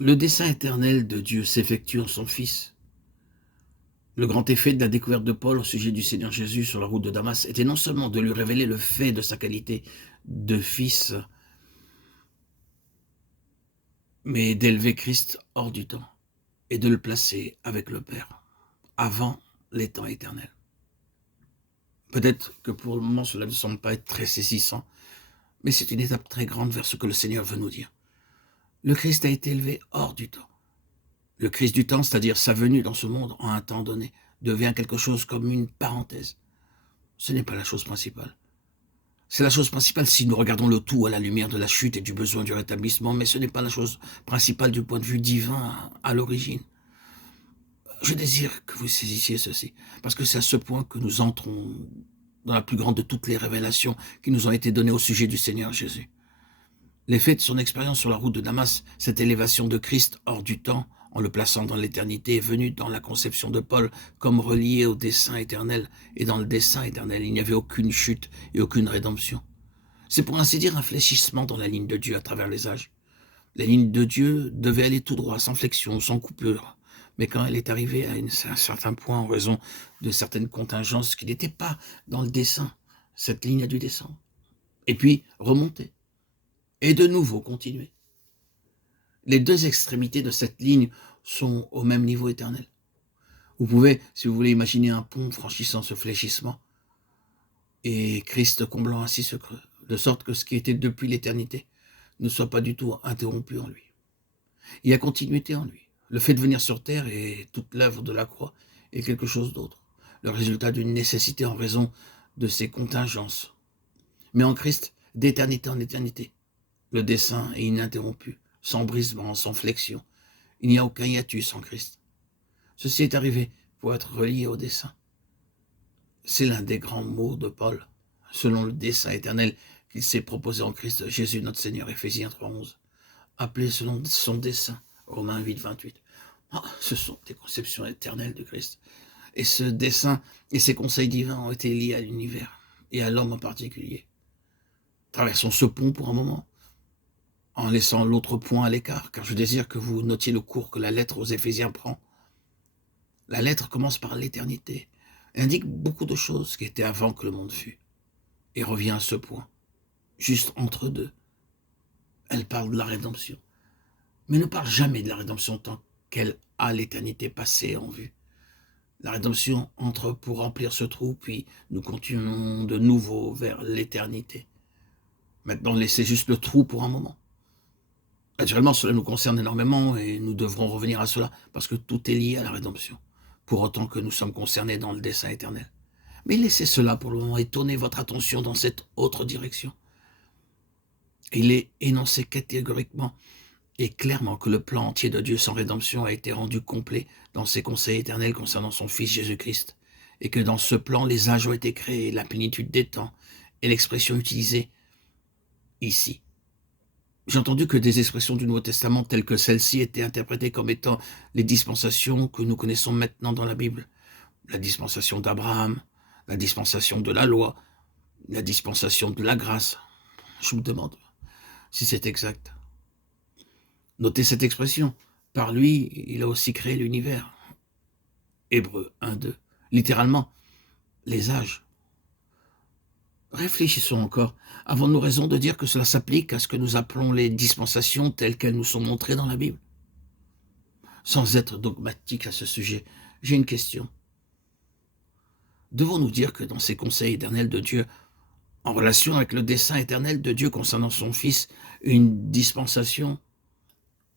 Le dessein éternel de Dieu s'effectue en son Fils. Le grand effet de la découverte de Paul au sujet du Seigneur Jésus sur la route de Damas était non seulement de lui révéler le fait de sa qualité de Fils, mais d'élever Christ hors du temps et de le placer avec le Père, avant les temps éternels. Peut-être que pour le moment, cela ne semble pas être très saisissant, mais c'est une étape très grande vers ce que le Seigneur veut nous dire. Le Christ a été élevé hors du temps. Le Christ du temps, c'est-à-dire sa venue dans ce monde en un temps donné, devient quelque chose comme une parenthèse. Ce n'est pas la chose principale. C'est la chose principale si nous regardons le tout à la lumière de la chute et du besoin du rétablissement, mais ce n'est pas la chose principale du point de vue divin à l'origine. Je désire que vous saisissiez ceci, parce que c'est à ce point que nous entrons dans la plus grande de toutes les révélations qui nous ont été données au sujet du Seigneur Jésus. L'effet de son expérience sur la route de Damas, cette élévation de Christ hors du temps, en le plaçant dans l'éternité, est venue dans la conception de Paul comme relié au dessein éternel. Et dans le dessein éternel, il n'y avait aucune chute et aucune rédemption. C'est pour ainsi dire un fléchissement dans la ligne de Dieu à travers les âges. La ligne de Dieu devait aller tout droit, sans flexion, sans coupure. Mais quand elle est arrivée à un certain point en raison de certaines contingences qui n'étaient pas dans le dessein, cette ligne a dû descendre. Et puis remonter. Et de nouveau continuer. Les deux extrémités de cette ligne sont au même niveau éternel. Vous pouvez, si vous voulez, imaginer un pont franchissant ce fléchissement et Christ comblant ainsi ce creux, de sorte que ce qui était depuis l'éternité ne soit pas du tout interrompu en lui. Il y a continuité en lui. Le fait de venir sur terre et toute l'œuvre de la croix est quelque chose d'autre, le résultat d'une nécessité en raison de ses contingences. Mais en Christ, d'éternité en éternité, le dessein est ininterrompu, sans brisement, sans flexion. Il n'y a aucun hiatus en Christ. Ceci est arrivé pour être relié au dessein. C'est l'un des grands mots de Paul, selon le dessein éternel qu'il s'est proposé en Christ Jésus notre Seigneur, Éphésiens 3,11. Appelé selon son dessein, Romains 8,28. Ce sont des conceptions éternelles de Christ. Et ce dessein et ces conseils divins ont été liés à l'univers et à l'homme en particulier. Traversons ce pont pour un moment, en laissant l'autre point à l'écart, car je désire que vous notiez le cours que la lettre aux Éphésiens prend. La lettre commence par l'éternité. Elle indique beaucoup de choses qui étaient avant que le monde fût, et revient à ce point, juste entre deux. Elle parle de la rédemption, mais ne parle jamais de la rédemption tant qu'elle a l'éternité passée en vue. La rédemption entre pour remplir ce trou, puis nous continuons de nouveau vers l'éternité. Maintenant, laissez juste le trou pour un moment. Naturellement, cela nous concerne énormément et nous devrons revenir à cela parce que tout est lié à la rédemption, pour autant que nous sommes concernés dans le dessein éternel. Mais laissez cela pour le moment et tournez votre attention dans cette autre direction. Il est énoncé catégoriquement et clairement que le plan entier de Dieu sans rédemption a été rendu complet dans ses conseils éternels concernant son Fils Jésus-Christ, et que dans ce plan, les âges ont été créés, la plénitude des temps, et l'expression utilisée ici. J'ai entendu que des expressions du Nouveau Testament telles que celles-ci étaient interprétées comme étant les dispensations que nous connaissons maintenant dans la Bible. La dispensation d'Abraham, la dispensation de la loi, la dispensation de la grâce. Je me demande si c'est exact. Notez cette expression. Par lui, il a aussi créé l'univers. Hébreux 1-2. Littéralement, les âges. Réfléchissons encore. Avons-nous raison de dire que cela s'applique à ce que nous appelons les dispensations telles qu'elles nous sont montrées dans la Bible? Sans être dogmatique à ce sujet, j'ai une question. Devons-nous dire que dans ces conseils éternels de Dieu, en relation avec le dessein éternel de Dieu concernant son Fils, une dispensation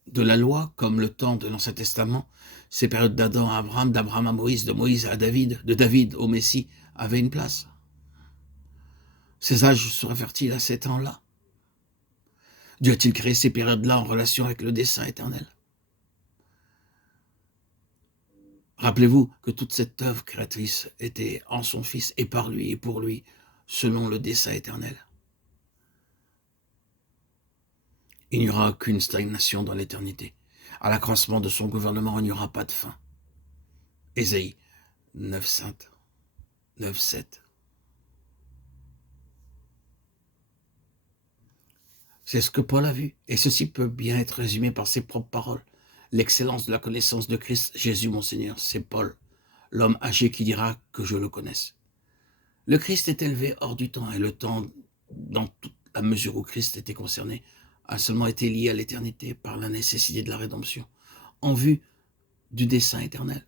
de la loi, comme le temps de l'Ancien Testament, ces périodes d'Adam à Abraham, d'Abraham à Moïse, de Moïse à David, de David au Messie, avaient une place? Ces âges se réfèrent-ils à ces temps-là? Dieu a-t-il créé ces périodes-là en relation avec le dessein éternel? Rappelez-vous que toute cette œuvre créatrice était en son Fils et par lui et pour lui, selon le dessein éternel. Il n'y aura aucune stagnation dans l'éternité. À l'accroissement de son gouvernement, il n'y aura pas de fin. Ésaïe 9,5, 9,7. C'est ce que Paul a vu, et ceci peut bien être résumé par ses propres paroles. l'excellence de la connaissance de Christ Jésus mon Seigneur. C'est Paul, l'homme âgé qui dira que je le connaisse. Le Christ est élevé hors du temps, et le temps, dans toute la mesure où Christ était concerné, a seulement été lié à l'éternité par la nécessité de la rédemption, en vue du dessein éternel.